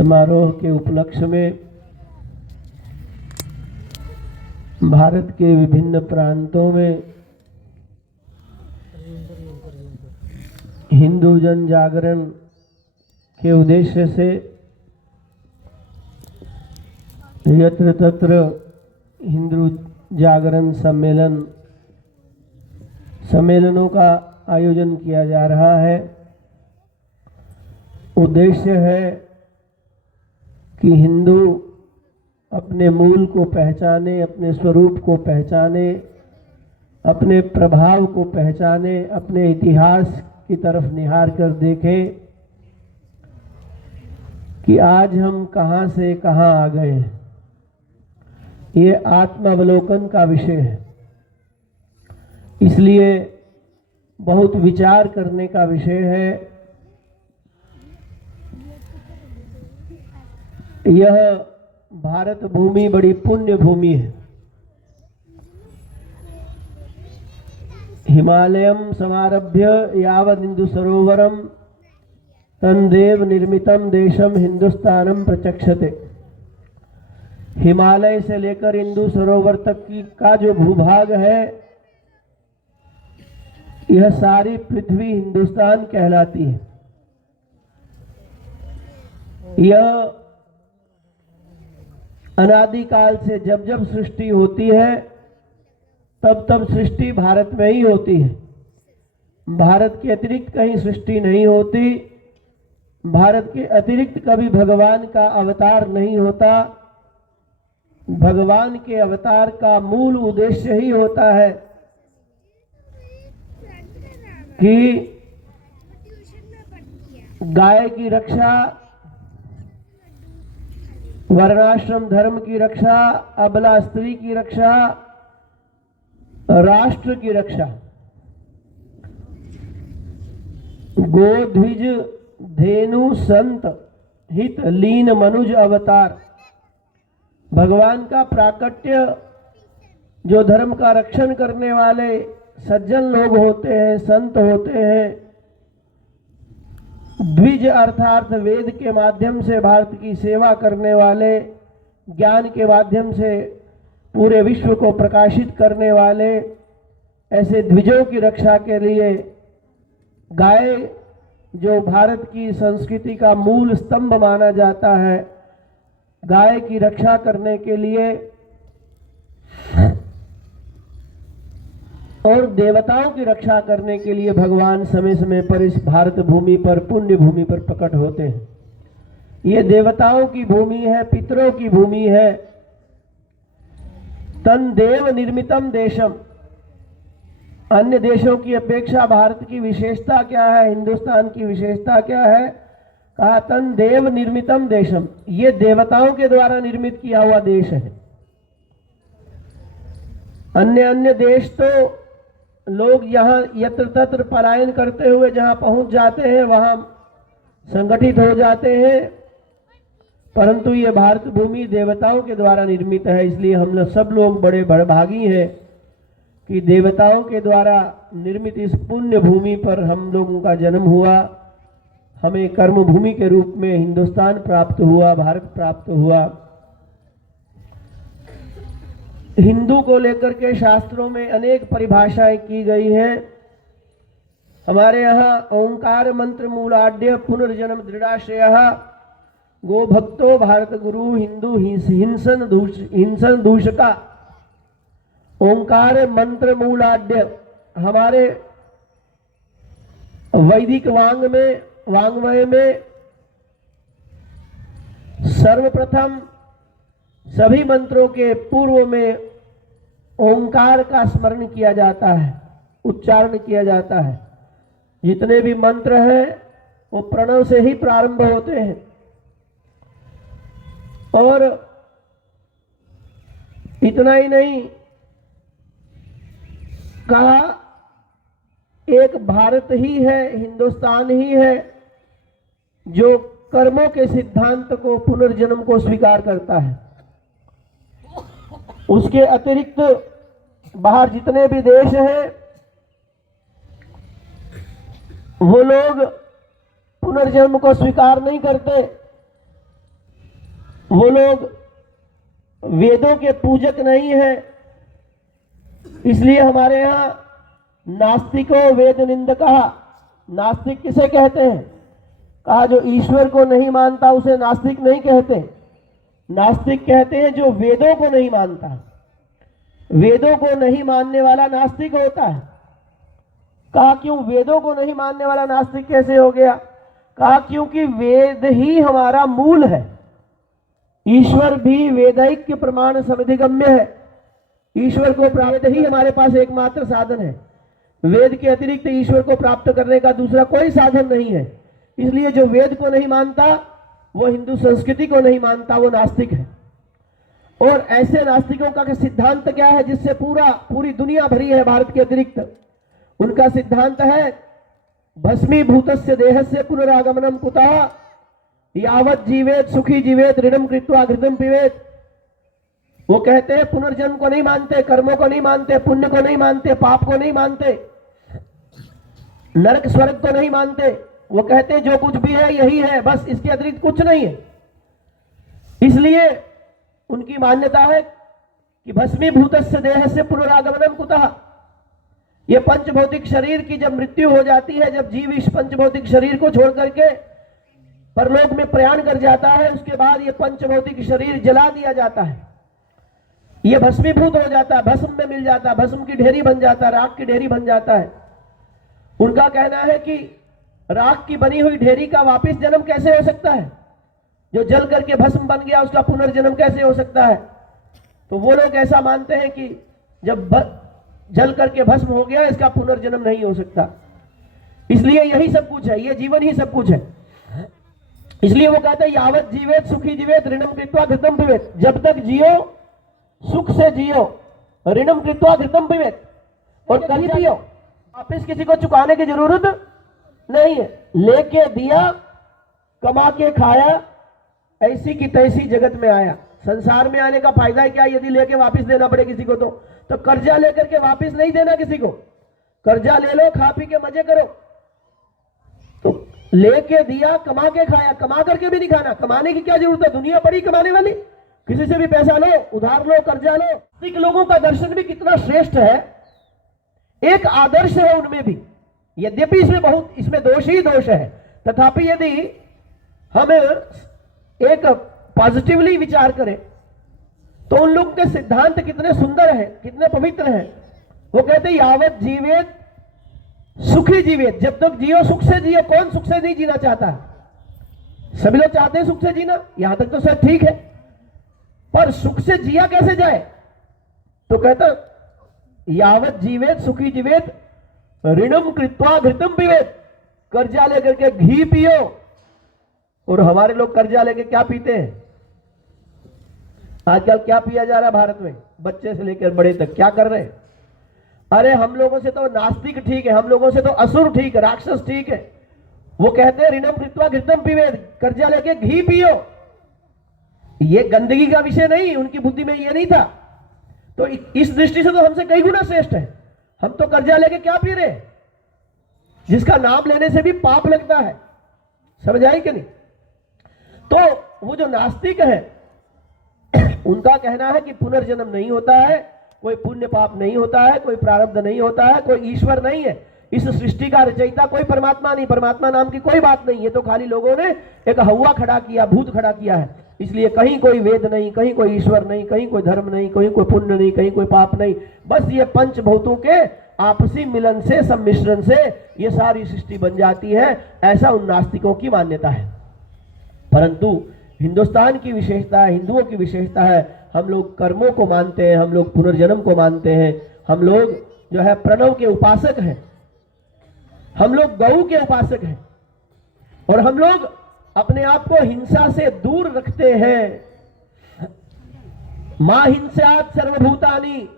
समारोह के उपलक्ष्य में भारत के विभिन्न प्रांतों में हिंदू जन जागरण के उद्देश्य से यत्र तत्र हिंदू जागरण सम्मेलनों का आयोजन किया जा रहा है। उद्देश्य है कि हिंदू अपने मूल को पहचाने, अपने स्वरूप को पहचाने, अपने प्रभाव को पहचाने, अपने इतिहास की तरफ निहार कर देखें कि आज हम कहाँ से कहाँ आ गए हैं। ये आत्मावलोकन का विषय है, इसलिए बहुत विचार करने का विषय है। यह भारत भूमि बड़ी पुण्य भूमि है। हिमालयम समारभ्य यावदिंदु सरोवरम तन्देव निर्मितम देशम हिंदुस्तानम प्रचक्षते। हिमालय से लेकर इंदु सरोवर तक का जो भूभाग है, यह सारी पृथ्वी हिंदुस्तान कहलाती है। यह अनादिकाल से जब जब सृष्टि होती है तब तब सृष्टि भारत में ही होती है। भारत के अतिरिक्त कहीं सृष्टि नहीं होती। भारत के अतिरिक्त कभी भगवान का अवतार नहीं होता। भगवान के अवतार का मूल उद्देश्य ही होता है कि गाय की रक्षा, वर्णाश्रम धर्म की रक्षा, अबला स्त्री की रक्षा, राष्ट्र की रक्षा। गो द्विज धेनु संत हित लीन मनुज अवतार। भगवान का प्राकट्य जो धर्म का रक्षण करने वाले सज्जन लोग होते हैं, संत होते हैं। द्विज अर्थात वेद के माध्यम से भारत की सेवा करने वाले, ज्ञान के माध्यम से पूरे विश्व को प्रकाशित करने वाले, ऐसे द्विजों की रक्षा के लिए गाय, जो भारत की संस्कृति का मूल स्तंभ माना जाता है, गाय की रक्षा करने के लिए और देवताओं की रक्षा करने के लिए भगवान समय समय पर इस भारत भूमि पर, पुण्य भूमि पर प्रकट होते हैं। ये देवताओं की भूमि है, पितरों की भूमि है। तन देव निर्मितम देशम। अन्य देशों की अपेक्षा भारत की विशेषता क्या है, हिंदुस्तान की विशेषता क्या है? कहा तन देव निर्मितम देशम। ये देवताओं के द्वारा निर्मित किया हुआ देश है। अन्य देश तो लोग यहाँ यत्र तत्र पलायन करते हुए जहाँ पहुँच जाते हैं, वहाँ संगठित हो जाते हैं, परंतु ये भारत भूमि देवताओं के द्वारा निर्मित है। इसलिए हम लोग सब लोग बड़े बड़भागी हैं कि देवताओं के द्वारा निर्मित इस पुण्य भूमि पर हम लोगों का जन्म हुआ। हमें कर्म भूमि के रूप में हिंदुस्तान प्राप्त हुआ, भारत प्राप्त हुआ। हिंदू को लेकर के शास्त्रों में अनेक परिभाषाएं की गई हैं। हमारे यहाँ ओंकार मंत्र मूलाड्य पुनर्जन्म दृढ़ाश्रयः गो भक्तो भारत गुरु हिंदू हिंसन दूषका। ओंकार मंत्र मूलाड्य हमारे वैदिक वांग्मय में सर्वप्रथम सभी मंत्रों के पूर्व में ओंकार का स्मरण किया जाता है, उच्चारण किया जाता है। जितने भी मंत्र हैं वो प्रणव से ही प्रारंभ होते हैं। और इतना ही नहीं, कहा एक भारत ही है, हिंदुस्तान ही है जो कर्मों के सिद्धांत को, पुनर्जन्म को स्वीकार करता है। उसके अतिरिक्त बाहर जितने भी देश हैं वो लोग पुनर्जन्म को स्वीकार नहीं करते। वो लोग वेदों के पूजक नहीं है, इसलिए हमारे यहाँ नास्तिको वेद निंदका। नास्तिक किसे कहते हैं? कहा जो ईश्वर को नहीं मानता उसे नास्तिक नहीं कहते। नास्तिक कहते हैं जो वेदों को नहीं मानता। वेदों को नहीं मानने वाला नास्तिक होता है। कहा क्यों वेदों को नहीं मानने वाला नास्तिक कैसे हो गया? कहा क्योंकि वेद ही हमारा मूल है। ईश्वर भी वेदैक्य प्रमाण समधिगम्य है। ईश्वर को प्राप्त ही हमारे पास एकमात्र साधन है। वेद के अतिरिक्त ईश्वर को प्राप्त करने का दूसरा कोई साधन नहीं है। इसलिए जो वेद को नहीं मानता वो हिंदू संस्कृति को नहीं मानता, वो नास्तिक है। और ऐसे नास्तिकों का सिद्धांत क्या है जिससे पूरी दुनिया भरी है भारत के अतिरिक्त? उनका सिद्धांत है भस्मीभूतस्य देहस्य पुनरागमनम कुतः यावत जीवेत सुखी जीवेत ऋणम कृत्वा घृतम पिबेत। वो कहते हैं पुनर्जन्म को नहीं मानते, कर्मों को नहीं मानते, पुण्य को नहीं मानते, पाप को नहीं मानते, नरक स्वर्ग को नहीं मानते। वो कहते हैं जो कुछ भी है यही है, बस इसके अतिरिक्त कुछ नहीं है। इसलिए उनकी मान्यता है कि भस्मीभूतस्य देहस्य पुनरागमनम कुतः। ये पंचभौतिक शरीर की जब मृत्यु हो जाती है, जब जीव इस पंचभौतिक शरीर को छोड़ करके परलोक में प्रयाण कर जाता है, उसके बाद ये पंचभौतिक शरीर जला दिया जाता है। ये भस्मीभूत हो जाता है, भस्म में मिल जाता है, भस्म की ढेरी बन जाता है, राख की ढेरी बन जाता है। उनका कहना है कि राख की बनी हुई ढेरी का वापस जन्म कैसे हो सकता है? जो जल करके भस्म बन गया उसका पुनर्जन्म कैसे हो सकता है? तो वो लोग ऐसा मानते हैं कि जब जल करके भस्म हो गया इसका पुनर्जन्म नहीं हो सकता। इसलिए यही सब कुछ है, ये जीवन ही सब कुछ है। इसलिए वो कहते हैं यावत जीवेत सुखी जीवेत ऋणम कृत्वा घृतम पिबेत। जब तक जियो सुख से जियो, ऋणम कृत्वा घृतम पिबेत, और कभी पियो, वापिस किसी को चुकाने की जरूरत नहीं है। लेके दिया, कमा के खाया, ऐसी की तैसी जगत में आया। संसार में आने का फायदा है क्या यदि लेके वापस देना पड़े किसी को? तो कर्जा लेकर के वापस नहीं देना किसी को। कर्जा ले लो, खा पी के मजे करो। तो लेके दिया, कमा के खाया, कमा करके भी नहीं खाना। कमाने की क्या जरूरत है? दुनिया बड़ी कमाने वाली, किसी से भी पैसा लो, उधार लो, कर्जा लो। सिख लोगों का दर्शन भी कितना श्रेष्ठ है, एक आदर्श है उनमें भी। यद्यपि इसमें दोष ही दोष है, तथापि यदि हम एक पॉजिटिवली विचार करें तो उन लोगों के सिद्धांत कितने सुंदर हैं, कितने पवित्र हैं। वो कहते हैं यावत जीवेत सुखी जीवेत। जब तक जियो सुख से जियो। कौन सुख से नहीं जीना चाहता? सभी लोग चाहते हैं सुख से जीना, यहां तक तो सब ठीक है, पर सुख से जिया कैसे जाए? तो कहता यावत जीवेत सुखी जीवेत ऋणम कृत्वा घृतम पिबेत। कर्जा लेकर के घी पियो। और हमारे लोग कर्जा लेके क्या पीते हैं? आजकल क्या पिया जा रहा है भारत में? बच्चे से लेकर बड़े तक क्या कर रहे हैं? अरे हम लोगों से तो नास्तिक ठीक है, हम लोगों से तो असुर ठीक है, राक्षस ठीक है। वो कहते हैं ऋणम कृत्वा घृतम पिबेत, कर्जा लेके घी पियो। ये गंदगी का विषय नहीं, उनकी बुद्धि में ये नहीं था। तो इस दृष्टि से तो हमसे कई गुना श्रेष्ठ है। हम तो कर्जा लेके क्या पी रहे हैं, जिसका नाम लेने से भी पाप लगता है। समझ आई कि नहीं? तो वो जो नास्तिक है उनका कहना है कि पुनर्जन्म नहीं होता है, कोई पुण्य पाप नहीं होता है, कोई प्रारब्ध नहीं होता है, कोई ईश्वर नहीं है। इस सृष्टि का रचयिता कोई परमात्मा नहीं, परमात्मा नाम की कोई बात नहीं। ये तो खाली लोगों ने एक हवा खड़ा किया, भूत खड़ा किया है। इसलिए कहीं कोई वेद नहीं, कहीं कोई ईश्वर नहीं, कहीं कोई धर्म नहीं, कहीं कोई पुण्य नहीं, कहीं कोई पाप नहीं। बस ये पंचभूतों के आपसी मिलन से, सम्मिश्रण से ये सारी सृष्टि बन जाती है। ऐसा उन नास्तिकों की मान्यता है। परंतु हिंदुस्तान की विशेषता है, हिंदुओं की विशेषता है, हम लोग कर्मों को मानते हैं, हम लोग पुनर्जन्म को मानते हैं, हम लोग जो है प्रणव के उपासक हैं, हम लोग गौ के उपासक हैं, और हम लोग अपने आप को हिंसा से दूर रखते हैं। मां हिंसात सर्वभूतानि,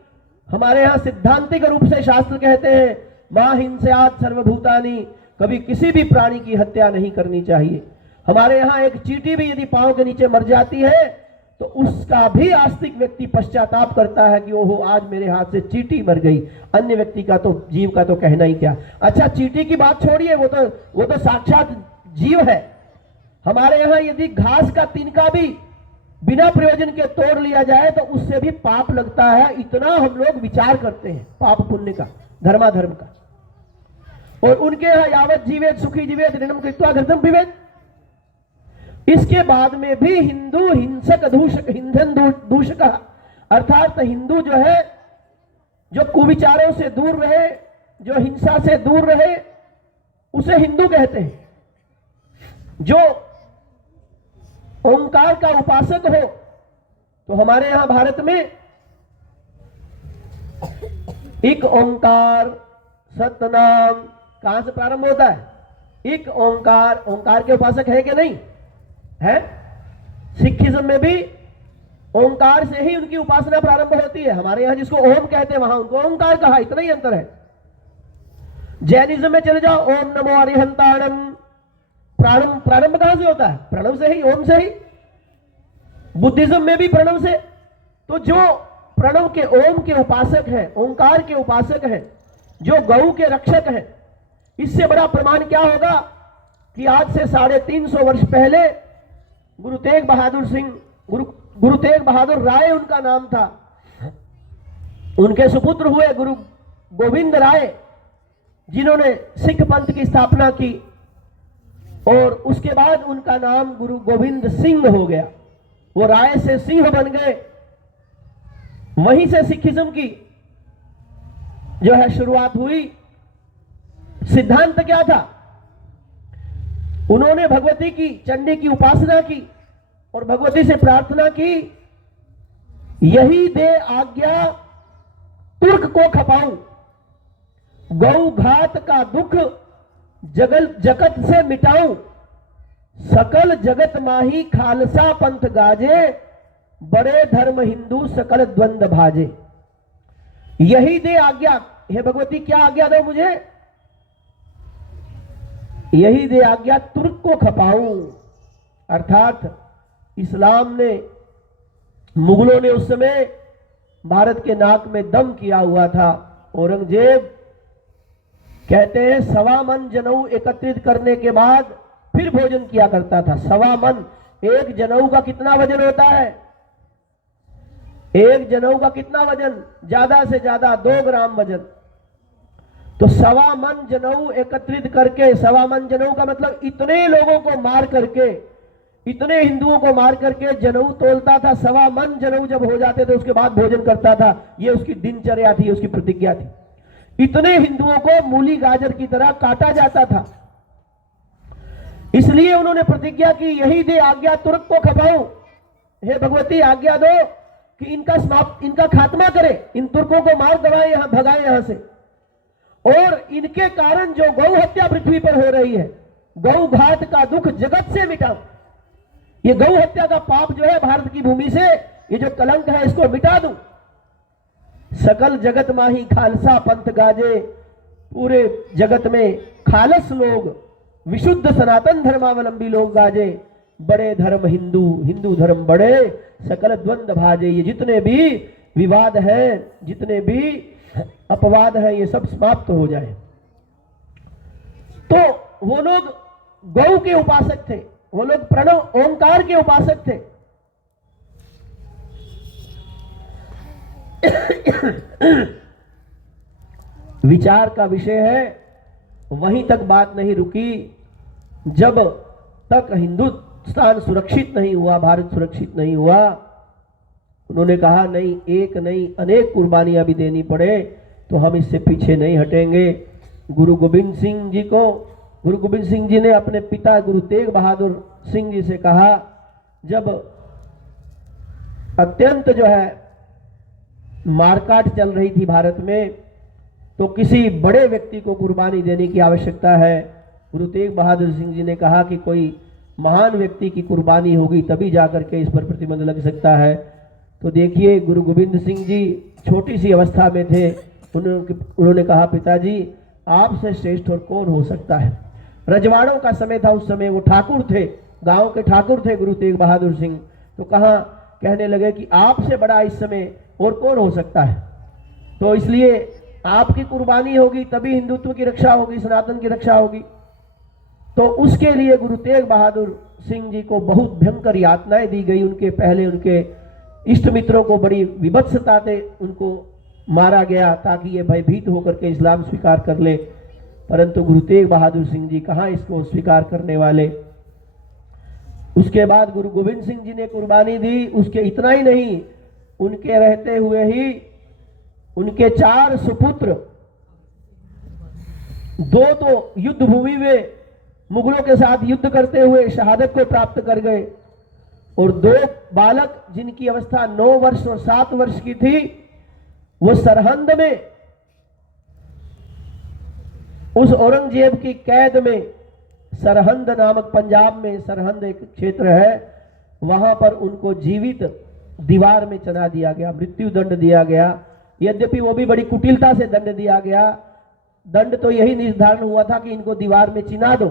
हमारे यहां सिद्धांतिक रूप से शास्त्र कहते हैं मां हिंसात सर्वभूतानि, कभी किसी भी प्राणी की हत्या नहीं करनी चाहिए। हमारे यहां एक चींटी भी यदि पांव के नीचे मर जाती है तो उसका भी आस्तिक व्यक्ति पश्चाताप करता है कि ओहो आज मेरे हाथ से चींटी मर गई। अन्य व्यक्ति का तो, जीव का तो कहना ही क्या। अच्छा चींटी की बात छोड़िए, वो तो साक्षात जीव है। हमारे यहां यदि घास का तिनका भी बिना प्रयोजन के तोड़ लिया जाए तो उससे भी पाप लगता है। इतना हम लोग विचार करते हैं पाप पुण्य का, धर्माधर्म का। और उनके यहां यावत जीवेत सुखी जीवेत ऋणम कृत्वा घृतम पिबेत। इसके बाद में भी हिंदू हिंसक दूषक, ईंधन दूषक, अर्थात हिंदू जो है, जो कुविचारों से दूर रहे, जो हिंसा से दूर रहे, उसे हिंदू कहते हैं। जो ओंकार का उपासक हो, तो हमारे यहां भारत में एक ओंकार सतनाम कहां से प्रारंभ होता है? एक ओंकार, ओंकार के उपासक है कि नहीं है? सिखिज्म में भी ओंकार से ही उनकी उपासना प्रारंभ होती है। हमारे यहां जिसको ओम कहते हैं वहां उनको ओंकार कहा, इतना ही अंतर है। जैनिज्म में चले जाओ, ओम नमो अरिहंताणम, प्रारंभ कहां से होता है? प्रणव से ही, ओम से ही। बुद्धिज्म में भी प्रणव से। तो जो प्रणव के, ओम के उपासक हैं, ओंकार के उपासक हैं, जो गौ के रक्षक हैं, इससे बड़ा प्रमाण क्या होगा कि आज से 350 वर्ष पहले गुरु तेग बहादुर सिंह, गुरु तेग बहादुर राय उनका नाम था, उनके सुपुत्र हुए गुरु गोविंद राय, जिन्होंने सिख पंथ की स्थापना की, और उसके बाद उनका नाम गुरु गोविंद सिंह हो गया। वो राय से सिंह बन गए। वहीं से सिखिज्म की जो है शुरुआत हुई। सिद्धांत क्या था? उन्होंने भगवती की, चंडी की उपासना की और भगवती से प्रार्थना की, यही दे आज्ञा तुर्क को खपाऊं, गौ घात का दुख जगत से मिटाऊं, सकल जगत माही खालसा पंथ गाजे, बड़े धर्म हिंदू सकल द्वंद भाजे। यही दे आज्ञा, हे भगवती क्या आज्ञा दो मुझे? यही दे आज्ञा तुर्क को खपाऊं। अर्थात इस्लाम ने, मुगलों ने उस समय भारत के नाक में दम किया हुआ था। औरंगजेब कहते हैं 1.25 मन जनेऊ एकत्रित करने के बाद फिर भोजन किया करता था। 1.25 मन, एक जनेऊ का कितना वजन होता है? एक जनेऊ का कितना वजन? ज्यादा से ज्यादा 2 ग्राम वजन। तो 1.25 मन जनेऊ एकत्रित करके, 1.25 मन जनेऊ का मतलब इतने लोगों को मार करके, इतने हिंदुओं को मार करके जनेऊ तोलता था। 1.25 मन जनेऊ जब हो जाते थे उसके बाद भोजन करता था। ये उसकी दिनचर्या थी, उसकी प्रतिज्ञा थी। इतने हिंदुओं को मूली गाजर की तरह काटा जाता था। इसलिए उन्होंने प्रतिज्ञा की, यही दे आज्ञा तुर्क को खपाऊं, हे भगवती आज्ञा दो कि इनका खात्मा करे, इन तुर्कों को मार दबाए, यहां भगाए यहां से। और इनके कारण जो गौ हत्या पृथ्वी पर हो रही है, गौ घात का दुख जगत से मिटाओ। ये गौ हत्या का पाप जो है भारत की भूमि से, ये जो कलंक है, इसको मिटा दूं। सकल जगत माही खालसा पंथ गाजे, पूरे जगत में खालस लोग, विशुद्ध सनातन धर्मावलंबी लोग गाजे, बड़े धर्म हिंदू, हिंदू धर्म बड़े, सकल द्वंद भाजे। ये जितने भी विवाद हैं, जितने भी अपवाद हैं, ये सब समाप्त हो जाए। तो वो लोग गौ के उपासक थे, वो लोग प्रणव ओंकार के उपासक थे। विचार का विषय है, वहीं तक बात नहीं रुकी जब तक हिंदुस्तान सुरक्षित नहीं हुआ, भारत सुरक्षित नहीं हुआ। उन्होंने कहा नहीं, एक नहीं अनेक कुर्बानियां भी देनी पड़े तो हम इससे पीछे नहीं हटेंगे। गुरु गोविंद सिंह जी ने अपने पिता गुरु तेग बहादुर सिंह जी से कहा, जब अत्यंत जो है मारकाट चल रही थी भारत में, तो किसी बड़े व्यक्ति को कुर्बानी देने की आवश्यकता है। गुरु तेग बहादुर सिंह जी ने कहा कि कोई महान व्यक्ति की कुर्बानी होगी तभी जाकर के इस पर प्रतिबंध लग सकता है। तो देखिए, गुरु गोविंद सिंह जी छोटी सी अवस्था में थे। उन्होंने कहा, पिताजी आपसे श्रेष्ठ और कौन हो सकता है। रजवाड़ों का समय था उस समय, वो ठाकुर थे, गांव के ठाकुर थे गुरु तेग बहादुर सिंह। तो कहने लगे कि आपसे बड़ा इस समय और कौन हो सकता है। तो इसलिए आपकी कुर्बानी होगी तभी हिंदुत्व की रक्षा होगी, सनातन की रक्षा होगी। तो उसके लिए गुरु तेग बहादुर सिंह जी को बहुत भयंकर यातनाएं दी गई। उनके पहले उनके इष्ट मित्रों को बड़ी विभत्सता से उनको मारा गया ताकि ये भयभीत होकर के इस्लाम स्वीकार कर ले, परंतु गुरु तेग बहादुर सिंह जी कहाँ इसको स्वीकार करने वाले। उसके बाद गुरु गोविंद सिंह जी ने कुर्बानी दी। उसके इतना ही नहीं, उनके रहते हुए ही उनके 4 सुपुत्र, 2 तो युद्ध भूमि में मुगलों के साथ युद्ध करते हुए शहादत को प्राप्त कर गए, और 2 बालक जिनकी अवस्था 9 वर्ष और 7 वर्ष की थी, वो सरहंद में उस औरंगजेब की कैद में, सरहंद नामक पंजाब में सरहंद एक क्षेत्र है, वहां पर उनको जीवित दीवार में चना दिया गया, मृत्यु दंड दिया गया। यद्यपि वो भी बड़ी कुटिलता से दंड दिया गया। दंड तो यही निर्धारण हुआ था कि इनको दीवार में चिना दो,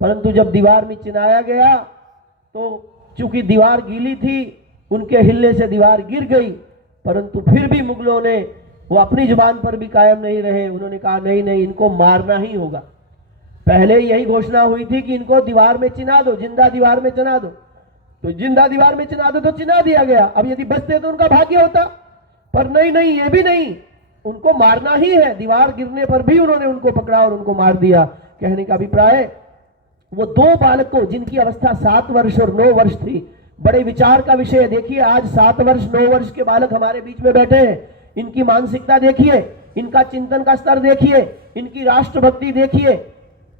परंतु जब दीवार में चिनाया गया तो चूंकि दीवार गीली थी, उनके हिलने से दीवार गिर गई, परंतु फिर भी मुगलों ने वो अपनी जुबान पर भी कायम नहीं रहे। उन्होंने कहा नहीं नहीं, इनको मारना ही होगा। पहले यही घोषणा हुई थी कि इनको दीवार में चिना दो, जिंदा दीवार में चिना दो, तो जिंदा दीवार में चिना दो तो चिना दिया गया। अब यदि बचते तो उनका भाग्य होता, पर नहीं नहीं, ये भी नहीं, उनको मारना ही है। दीवार गिरने पर भी उन्होंने उनको पकड़ा और उनको मार दिया। कहने का अभिप्राय, वो 2 बालकों जिनकी अवस्था 7 वर्ष और 9 वर्ष थी, बड़े विचार का विषय। देखिए आज 7 वर्ष 9 वर्ष के बालक हमारे बीच में बैठे हैं, इनकी मानसिकता देखिए, इनका चिंतन का स्तर देखिए, इनकी राष्ट्रभक्ति देखिए,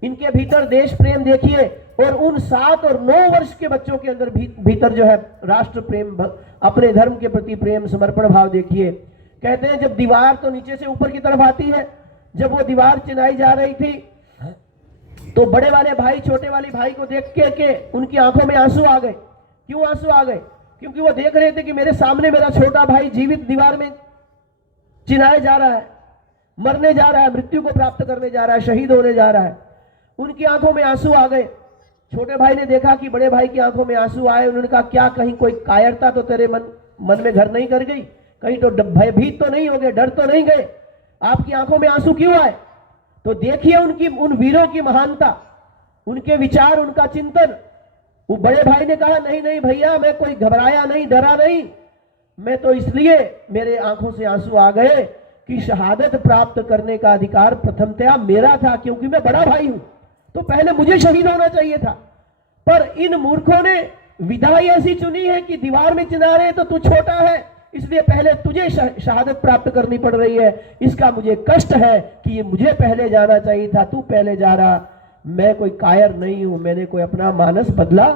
इनके भीतर देश प्रेम देखिए, और उन 7 और 9 वर्ष के बच्चों के अंदर भीतर जो है राष्ट्र प्रेम, अपने धर्म के प्रति प्रेम, समर्पण भाव देखिए। कहते हैं जब दीवार तो नीचे से ऊपर की तरफ आती है, जब वो दीवार चिनाई जा रही थी तो बड़े वाले भाई छोटे वाले भाई को देख के उनकी आंखों में आंसू आ गए। क्यों आंसू आ गए? क्योंकि वो देख रहे थे कि मेरे सामने मेरा छोटा भाई जीवित दीवार में चिनाया जा रहा है, मरने जा रहा है, मृत्यु को प्राप्त करने जा रहा है, शहीद होने जा रहा है। उनकी आंखों में आंसू आ गए। छोटे भाई ने देखा कि बड़े भाई की आंखों में आंसू आए। उन्होंने कहा क्या कहीं कोई कायरता तो तेरे मन में घर नहीं कर गई? कहीं तो भयभीत तो नहीं हो गए, डर तो नहीं गए? आपकी आंखों में आंसू क्यों आए? तो देखिए उनकी, उन वीरों की महानता, उनके विचार, उनका चिंतन। वो बड़े भाई ने कहा नहीं नहीं भैया, मैं कोई घबराया नहीं, डरा नहीं, मैं तो इसलिए मेरे आंखों से आंसू आ गए कि शहादत प्राप्त करने का अधिकार प्रथमतया मेरा था, क्योंकि मैं बड़ा भाई हूं, तो पहले मुझे शहीद होना चाहिए था। पर इन मूर्खों ने विधाई ऐसी चुनी है कि दीवार में चिना रहे तो तू छोटा है, इसलिए पहले तुझे शहादत प्राप्त करनी पड़ रही है। इसका मुझे कष्ट है कि ये मुझे पहले जाना चाहिए था, तू पहले जा रहा। मैं कोई कायर नहीं हूं, मैंने कोई अपना मानस बदला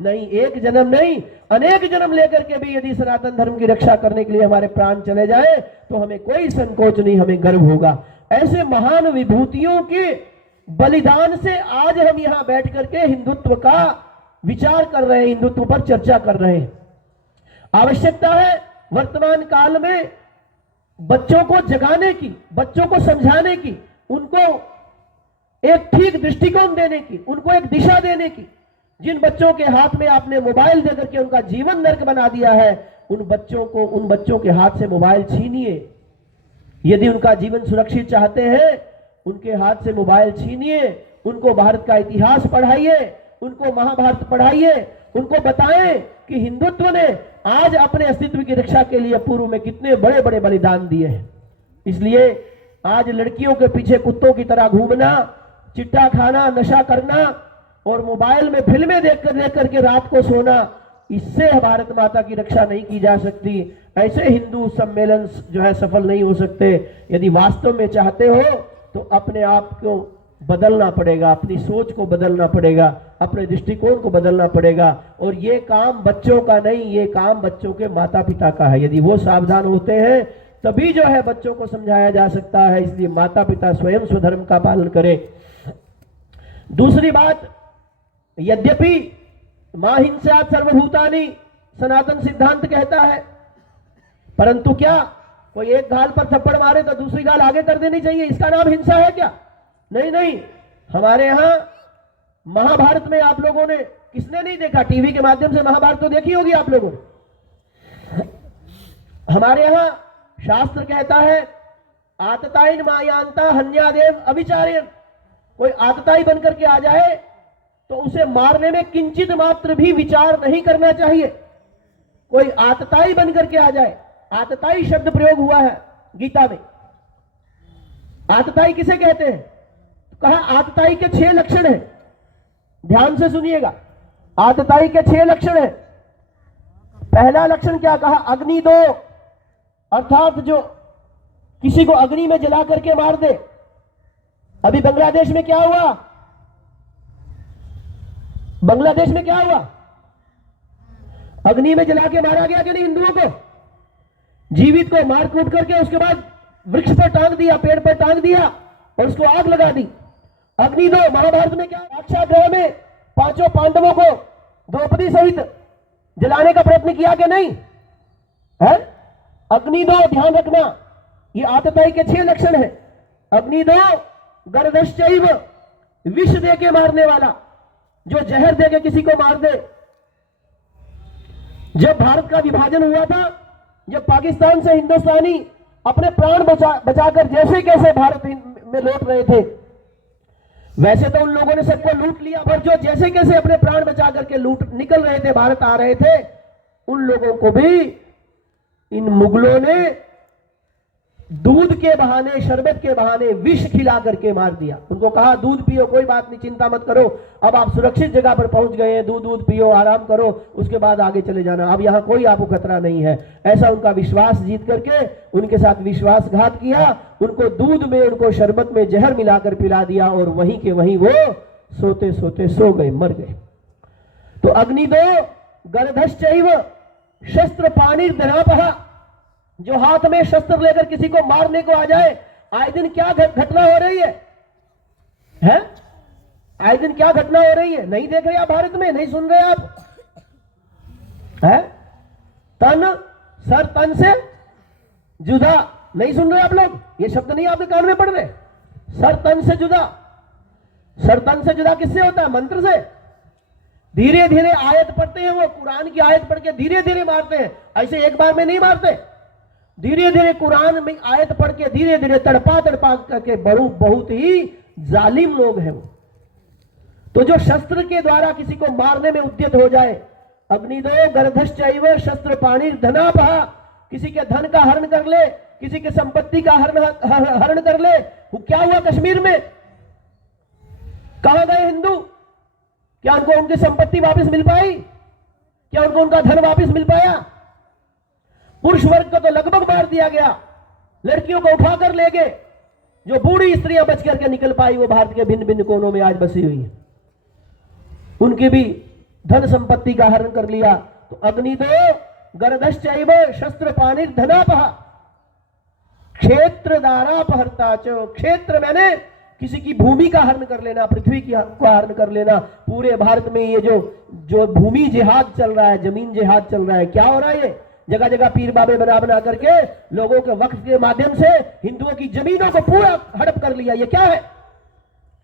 नहीं। एक जन्म नहीं, अनेक जन्म लेकर के भी यदि सनातन धर्म की रक्षा करने के लिए हमारे प्राण चले जाए तो हमें कोई संकोच नहीं, हमें गर्व होगा। ऐसे महान विभूतियों के बलिदान से आज हम यहां बैठ करके हिंदुत्व का विचार कर रहे हैं, हिंदुत्व पर चर्चा कर रहे हैं। आवश्यकता है वर्तमान काल में बच्चों को जगाने की, बच्चों को समझाने की, उनको एक ठीक दृष्टिकोण देने की, उनको एक दिशा देने की। जिन बच्चों के हाथ में आपने मोबाइल देकर के उनका जीवन नर्क बना दिया है, उन बच्चों के हाथ से मोबाइल छीनिए। यदि उनका जीवन सुरक्षित चाहते हैं, उनके हाथ से मोबाइल छीनिए, उनको भारत का इतिहास पढ़ाइए, उनको महाभारत पढ़ाइए, उनको बताएं कि हिंदुत्व ने आज अपने अस्तित्व की रक्षा के लिए पूर्व में कितने बड़े बड़े बलिदान दिए हैं। इसलिए आज लड़कियों के पीछे कुत्तों की तरह घूमना, चिट्टा खाना, नशा करना और मोबाइल में फिल्में देख करके रात को सोना, इससे भारत माता की रक्षा नहीं की जा सकती। ऐसे हिंदू सम्मेलन जो है सफल नहीं हो सकते। यदि वास्तव में चाहते हो तो अपने आप को बदलना पड़ेगा, अपनी सोच को बदलना पड़ेगा, अपने दृष्टिकोण को बदलना पड़ेगा। और ये काम बच्चों का नहीं, ये काम बच्चों के माता पिता का है। यदि वो सावधान होते हैं तभी जो है बच्चों को समझाया जा सकता है। इसलिए माता पिता स्वयं स्वधर्म का पालन करें। दूसरी बात, यद्यपि मां हिंसायात् सर्वभूतानि सनातन सिद्धांत कहता है, परंतु क्या कोई एक गाल पर थप्पड़ मारे तो दूसरी गाल आगे कर देनी चाहिए? इसका नाम हिंसा है क्या? नहीं नहीं। हमारे यहां महाभारत में आप लोगों ने, किसने नहीं देखा, टीवी के माध्यम से महाभारत तो देखी होगी आप लोगों ने। हमारे यहां शास्त्र कहता है आतताइन मायांता हन्यादेव अविचारेण। कोई आतताई बनकर के आ जाए तो उसे मारने में किंचित मात्र भी विचार नहीं करना चाहिए। कोई आतताई बन करके आ जाए, आतताई शब्द प्रयोग हुआ है गीता में। आतताई किसे कहते हैं? कहा आतताई के 6 लक्षण हैं। ध्यान से सुनिएगा, आतताई के 6 लक्षण हैं। पहला लक्षण क्या कहा? अग्नि दो, अर्थात जो किसी को अग्नि में जला करके मार दे। अभी बांग्लादेश में क्या हुआ? बांग्लादेश में क्या हुआ? अग्नि में जला के मारा गया कि नहीं हिंदुओं को? जीवित को मार कूट करके उसके बाद वृक्ष पर टांग दिया, पेड़ पर टांग दिया और उसको आग लगा दी। अग्नि दो। महाभारत में क्या? साक्षागृह में 5 पांडवों को द्रौपदी सहित जलाने का प्रयत्न किया कि नहीं है? अग्नि दो, ध्यान रखना, ये आतताई के 6 लक्षण है। अग्नि दो, गर्दश्चैव, विष दे के मारने वाला, जो जहर दे के किसी को मार दे। जब भारत का विभाजन हुआ था, जब पाकिस्तान से हिंदुस्तानी अपने प्राण बचाकर जैसे कैसे भारत में लौट रहे थे, वैसे तो उन लोगों ने सबको लूट लिया, पर जो जैसे कैसे अपने प्राण बचा करके लूट निकल रहे थे, भारत आ रहे थे, उन लोगों को भी इन मुगलों ने दूध के बहाने, शरबत के बहाने विष खिला करके मार दिया। उनको कहा दूध पियो, कोई बात नहीं, चिंता मत करो, अब आप सुरक्षित जगह पर पहुंच गए हैं, दूध पियो, आराम करो, उसके बाद आगे चले जाना, अब यहां कोई आपको खतरा नहीं है। ऐसा उनका विश्वास जीत करके उनके साथ विश्वासघात किया, उनको दूध में, उनको शरबत में जहर मिलाकर पिला दिया और वहीं के वहीं वो सोते सोते सो गए, मर गए। तो अग्नि दो, गर्दश्चैव, शस्त्र पाणि धनापहा, जो हाथ में शस्त्र लेकर किसी को मारने को आ जाए। आए दिन क्या घटना हो रही है? आए दिन क्या घटना हो रही है? नहीं देख रहे आप भारत में? नहीं सुन रहे आप? है तन, सर तन से जुदा, नहीं सुन रहे आप लोग? ये शब्द नहीं आपके कान में पड़ रहे? सर तन से जुदा। सर तन से जुदा किससे होता है? मंत्र से। धीरे धीरे आयत पढ़ते हैं, वो कुरान की आयत पढ़ के धीरे धीरे मारते हैं, ऐसे एक बार में नहीं मारते। धीरे धीरे कुरान में आयत पढ़ के धीरे धीरे तड़पा तड़पा करके, बहुत ही जालिम लोग हैं वो। तो जो शस्त्र के द्वारा किसी को मारने में उद्यत हो जाए, अग्नि दो, गर्दश्चैव, शस्त्र पाणि धनापहा, किसी के धन का हरण कर ले, किसी के संपत्ति का हरण कर ले। वो क्या हुआ कश्मीर में? कहां गए हिंदू? क्या उनको उनकी संपत्ति वापस मिल पाई? क्या उनको उनका धन वापस मिल पाया? पुरुष वर्ग को तो लगभग मार दिया गया, लड़कियों को उठाकर ले गए। जो बूढ़ी स्त्रियां बच करके निकल पाई, वो भारत के भिन्न भिन्न कोनों में आज बसी हुई है, उनकी भी धन संपत्ति का हरण कर लिया। तो अग्नि दो, गर्दश्चैव, शस्त्र पाणि धनापहा, क्षेत्र दारापहर्ता च, क्षेत्र मैंने किसी की भूमि का हरण कर लेना, पृथ्वी की का हरण कर लेना। पूरे भारत में ये जो भूमि जिहाद चल रहा है, जमीन जिहाद चल रहा है, क्या हो रहा है? ये जगह जगह पीर बाबे बना करके लोगों के वक्फ के माध्यम से हिंदुओं की जमीनों को पूरा हड़प कर लिया। ये क्या है?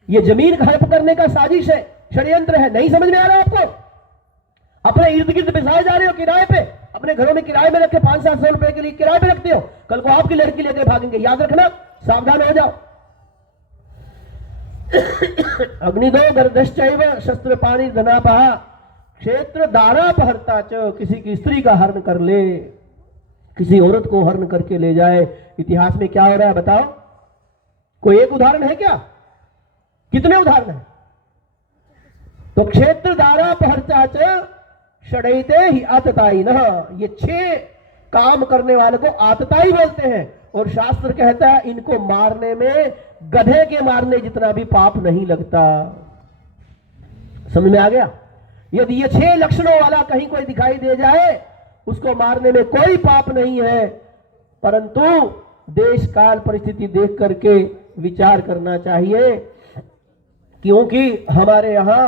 ये जमीन हड़प करने का साजिश है, षड्यंत्र है। नहीं समझ में आ रहा है आपको? अपने इर्द गिर्द बिसाए जा रहे हो किराए पे, अपने घरों में किराए में रखे 500-700 रुपए के लिए किराए पे रखते हो, कल को आपकी लड़की लेकर भागेंगे, याद रखना, सावधान हो जाओ। अग्नि दो, गर्दश्चैव, शस्त्र पाणि धनापहा, क्षेत्र दारापहर्ता च, किसी की स्त्री का हरण कर ले, किसी औरत को हरण करके ले जाए। इतिहास में क्या हो रहा है बताओ? कोई एक उदाहरण है क्या? कितने उदाहरण है? तो क्षेत्र दारापहर्ता च षडयिते ही आतताई न, ये 6 काम करने वाले को आतताई बोलते हैं। और शास्त्र कहता है इनको मारने में गधे के मारने जितना भी पाप नहीं लगता। समझ में आ गया? यदि ये 6 लक्षणों वाला कहीं कोई दिखाई दे जाए, उसको मारने में कोई पाप नहीं है, परंतु देश काल परिस्थिति देख करके विचार करना चाहिए, क्योंकि हमारे यहां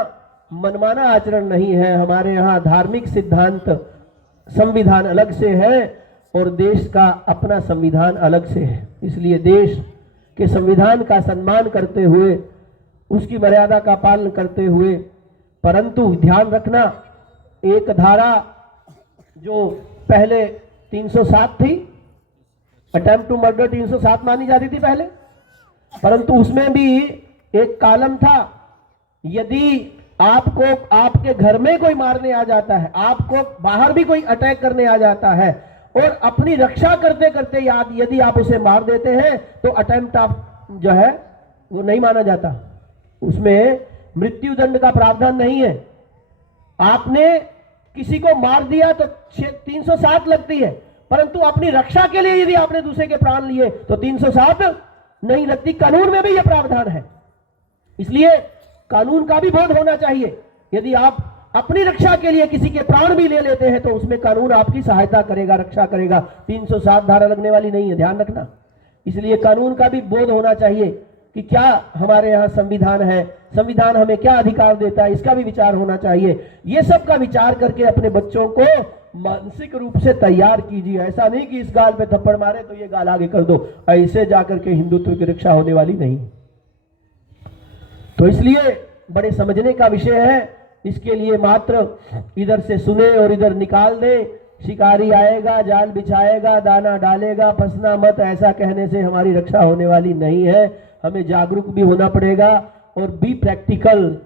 मनमाना आचरण नहीं है। हमारे यहां धार्मिक सिद्धांत, संविधान अलग से है और देश का अपना संविधान अलग से है। इसलिए देश के संविधान का सम्मान करते हुए, उसकी मर्यादा का पालन करते हुए, परंतु ध्यान रखना, एक धारा जो पहले 307 थी, अटेम्प्ट टू मर्डर 307 मानी जाती थी पहले, परंतु उसमें भी एक कॉलम था, यदि आपको आपके घर में कोई मारने आ जाता है, आपको बाहर भी कोई अटैक करने आ जाता है, और अपनी रक्षा करते करते यदि आप उसे मार देते हैं तो अटेम्प्ट ऑफ जो है वो नहीं माना जाता, उसमें मृत्यु दंड का प्रावधान नहीं है। आपने किसी को मार दिया तो 307 लगती है, परंतु अपनी रक्षा के लिए यदि आपने दूसरे के प्राण लिए तो 307 नहीं लगती। कानून में भी यह प्रावधान है। इसलिए कानून का भी बोध होना चाहिए। यदि आप अपनी रक्षा के लिए किसी के प्राण भी ले लेते हैं तो उसमें कानून आपकी सहायता करेगा, रक्षा करेगा। 307 धारा लगने वाली नहीं है, ध्यान रखना। इसलिए कानून का भी बोध होना चाहिए कि क्या हमारे यहाँ संविधान है, संविधान हमें क्या अधिकार देता है, इसका भी विचार होना चाहिए। ये सब का विचार करके अपने बच्चों को मानसिक रूप से तैयार कीजिए। ऐसा नहीं कि इस गाल पे थप्पड़ मारे तो ये गाल आगे कर दो, ऐसे जाकर के हिंदुत्व की रक्षा होने वाली नहीं। तो इसलिए बड़े समझने का विषय है। इसके लिए मात्र इधर से सुने और इधर निकाल दे, शिकारी आएगा, जाल बिछाएगा, दाना डालेगा, फंसना मत, ऐसा कहने से हमारी रक्षा होने वाली नहीं है। हमें जागरूक भी होना पड़ेगा और बी प्रैक्टिकल,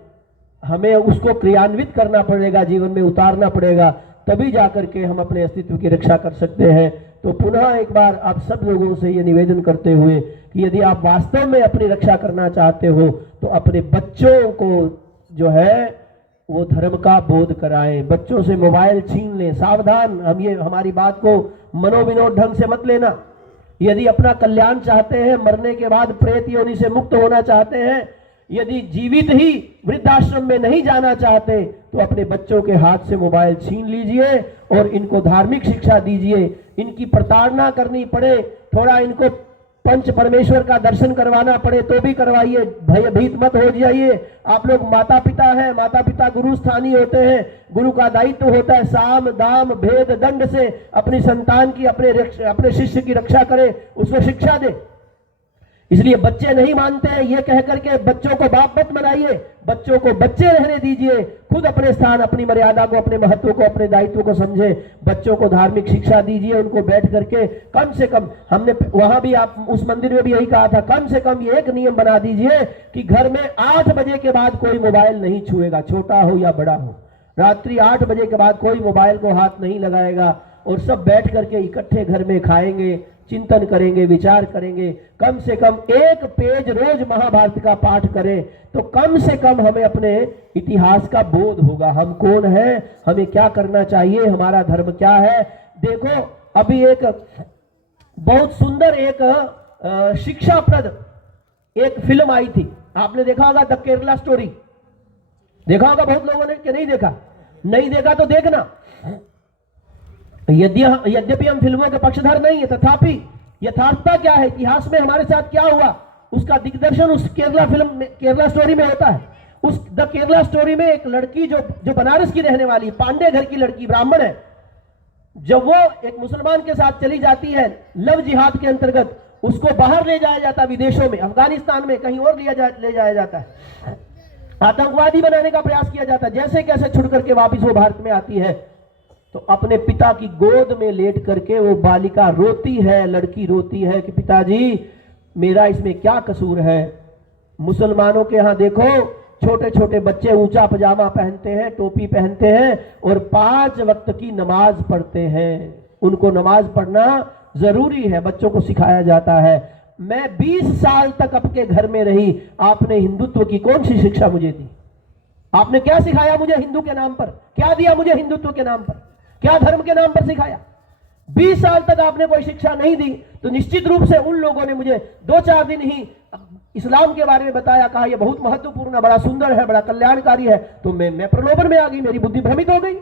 हमें उसको क्रियान्वित करना पड़ेगा, जीवन में उतारना पड़ेगा, तभी जाकर के हम अपने अस्तित्व की रक्षा कर सकते हैं। तो पुनः एक बार आप सब लोगों से ये निवेदन करते हुए कि यदि आप वास्तव में अपनी रक्षा करना चाहते हो तो अपने बच्चों को जो है वो धर्म का बोध कराएं। बच्चों से मोबाइल छीन लें, सावधान। हम ये हमारी बात को मनोविनोद ढंग से मत लेना। यदि अपना कल्याण चाहते हैं, मरने के बाद प्रेत योनि से मुक्त होना चाहते हैं, यदि जीवित ही वृद्धाश्रम में नहीं जाना चाहते तो अपने बच्चों के हाथ से मोबाइल छीन लीजिए और इनको धार्मिक शिक्षा दीजिए। इनकी प्रताड़ना करनी पड़े, थोड़ा इनको पंच परमेश्वर का दर्शन करवाना पड़े तो भी करवाइए, भयभीत मत हो जाइए। आप लोग माता पिता हैं, माता पिता गुरु स्थानीय होते हैं, गुरु का दायित्व होता है साम दाम भेद दंड से अपनी संतान की, अपने शिष्य की रक्षा करे, उसको शिक्षा दे। इसलिए बच्चे नहीं मानते हैं, ये कहकर के बच्चों को बाप मत बनाइए, बच्चों को बच्चे रहने दीजिए। खुद अपने स्थान, अपनी मर्यादा को, अपने महत्व को, अपने दायित्व को समझे। बच्चों को धार्मिक शिक्षा दीजिए, उनको बैठ करके कम से कम, हमने वहां भी, आप उस मंदिर में भी यही कहा था, कम से कम ये एक नियम बना दीजिए कि घर में 8 बजे के बाद कोई मोबाइल नहीं छुएगा, छोटा हो या बड़ा हो। रात्रि 8 बजे के बाद कोई मोबाइल को हाथ नहीं लगाएगा और सब बैठ करके इकट्ठे घर में खाएंगे, चिंतन करेंगे, विचार करेंगे। कम से कम 1 पेज रोज महाभारत का पाठ करें तो कम से कम हमें अपने इतिहास का बोध होगा। हम कौन हैं, हमें क्या करना चाहिए, हमारा धर्म क्या है। देखो अभी एक बहुत सुंदर एक शिक्षाप्रद एक फिल्म आई थी, आपने देखा होगा, द केरला स्टोरी। देखा होगा बहुत लोगों ने कि नहीं देखा? नहीं देखा तो देखना। यद्यपि हम फिल्मों के पक्षधर नहीं है, तथापि यथार्थता क्या है, इतिहास में हमारे साथ क्या हुआ, उसका दिग्दर्शन उस केरला फिल्म में, केरला स्टोरी में होता है। उस द केरला स्टोरी में एक लड़की जो बनारस की रहने वाली, पांडे घर की लड़की, ब्राह्मण है, जब वो एक मुसलमान के साथ चली जाती है लव जिहाद के अंतर्गत, उसको बाहर ले जाया जाता, विदेशों में, अफगानिस्तान में, कहीं और ले जाया जाता है, आतंकवादी बनाने का प्रयास किया जाता है। जैसे कैसे छुड़ करके वापिस वो भारत में आती है तो अपने पिता की गोद में लेट करके वो बालिका रोती है, लड़की रोती है कि पिताजी मेरा इसमें क्या कसूर है। मुसलमानों के यहाँ देखो छोटे छोटे बच्चे ऊंचा पजामा पहनते हैं, टोपी पहनते हैं और 5 वक्त की नमाज पढ़ते हैं। उनको नमाज पढ़ना जरूरी है, बच्चों को सिखाया जाता है। मैं 20 साल तक आपके घर में रही, आपने हिंदुत्व की कौन सी शिक्षा मुझे दी? आपने क्या सिखाया मुझे हिंदू के नाम पर? क्या दिया मुझे हिंदुत्व के नाम पर? क्या धर्म के नाम पर सिखाया? 20 साल तक आपने कोई शिक्षा नहीं दी तो निश्चित रूप से उन लोगों ने मुझे 2-4 दिन ही इस्लाम के बारे में बताया, कहा यह बहुत महत्वपूर्ण, बड़ा सुंदर है, बड़ा कल्याणकारी है, तो मैं प्रलोभन में आ गई, मेरी बुद्धि भ्रमित हो गई।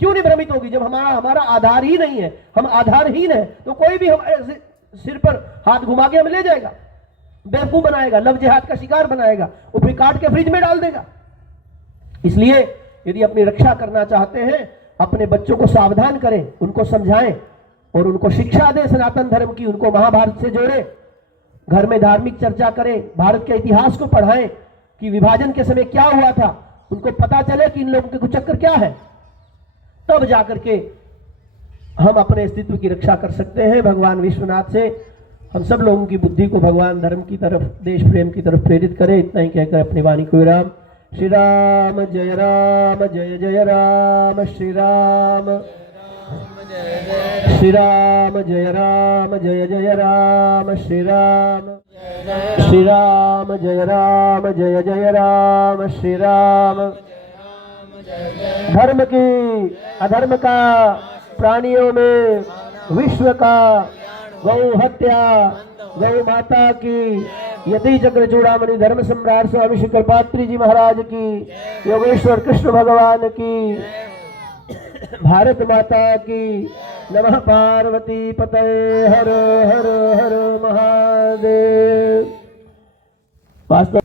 क्यों नहीं भ्रमित होगी? जब हमारा आधार ही नहीं है, हम आधारहीन है, तो कोई भी हमारे सिर पर हाथ घुमा के हमें ले जाएगा, बेवकूफ बनाएगा, लव जिहाद का शिकार बनाएगा, वो फिर काट के फ्रिज में डाल देगा। इसलिए यदि अपनी रक्षा करना चाहते हैं, अपने बच्चों को सावधान करें, उनको समझाएं और उनको शिक्षा दें सनातन धर्म की, उनको महाभारत से जोड़ें, घर में धार्मिक चर्चा करें, भारत के इतिहास को पढ़ाएं कि विभाजन के समय क्या हुआ था, उनको पता चले कि इन लोगों के कुचक्कर क्या है, तब जाकर के हम अपने अस्तित्व की रक्षा कर सकते हैं। भगवान विश्वनाथ से हम सब लोगों की बुद्धि को भगवान धर्म की तरफ, देश प्रेम की तरफ प्रेरित करें। इतना ही कहकर अपनी वाणी को विराम। श्री राम जय राम जय जय राम श्री राम श्री राम जय राम जय जय राम श्री राम श्री राम जय राम जय जय राम श्री राम। धर्म की अधर्म का प्राणियों में विश्व का गौ हत्या गौ माता की यति चक्र चूड़ामणि धर्म सम्राट स्वामी श्री कृपात्री जी महाराज की योगेश्वर कृष्ण भगवान की भारत माता की नमः पार्वती पते हर हर हर महादेव। वास्तव